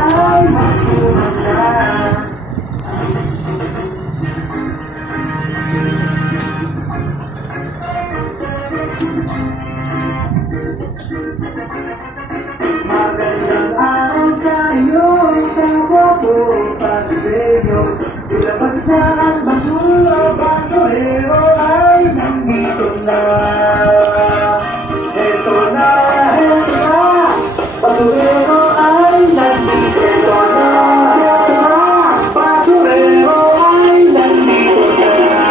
ay mas gumanda. Magandang araw sa iyo, kapwa ko, pag-ibig. Ilabas na ang basura, basurero ay nandito na. Eto na, basurero ay nandito na. Eto na, basurero ay nandito na.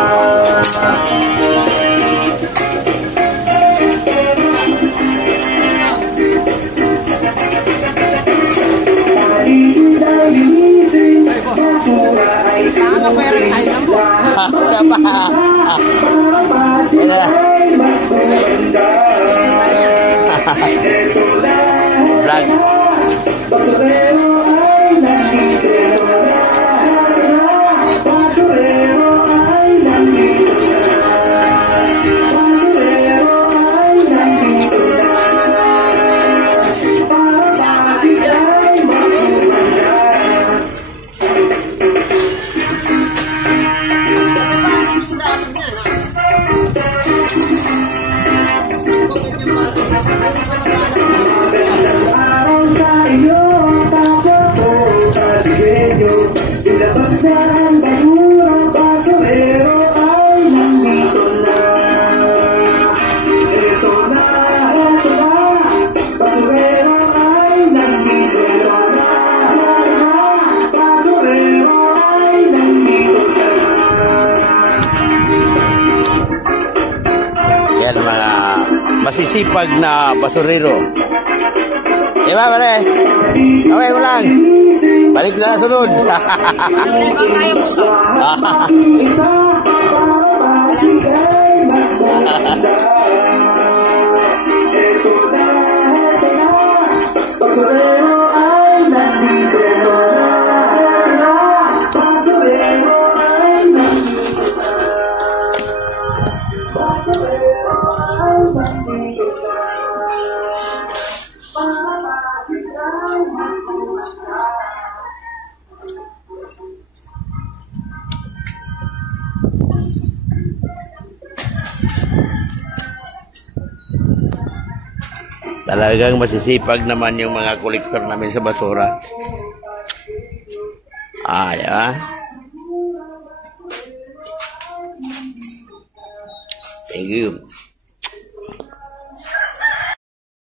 Linisin, basura ay sinusin. Lahat para masin ay mas maganda. Ito lahat, basurero ay nandito na. Basurero ay nandito na. Basurero ay nandito na. Para masin ay mas maganda. Magandang araw sa iyo, kapwa ko, pasigyo. Ilabas na ang basura, basurero ay nandito na. Ito na, basurero ay nandito na. Basurero ay nandito na. Yan mga masisipag na basurero. Diba, pare? Okay mo lang. Balik na sunod. Basurero ay nandito na. Basurero ay nandito na. Basurero ay nandito na. Para masin ay mas gumanda. Talagang masisipag naman yung mga kolektor namin sa basura. Ah. Thank you.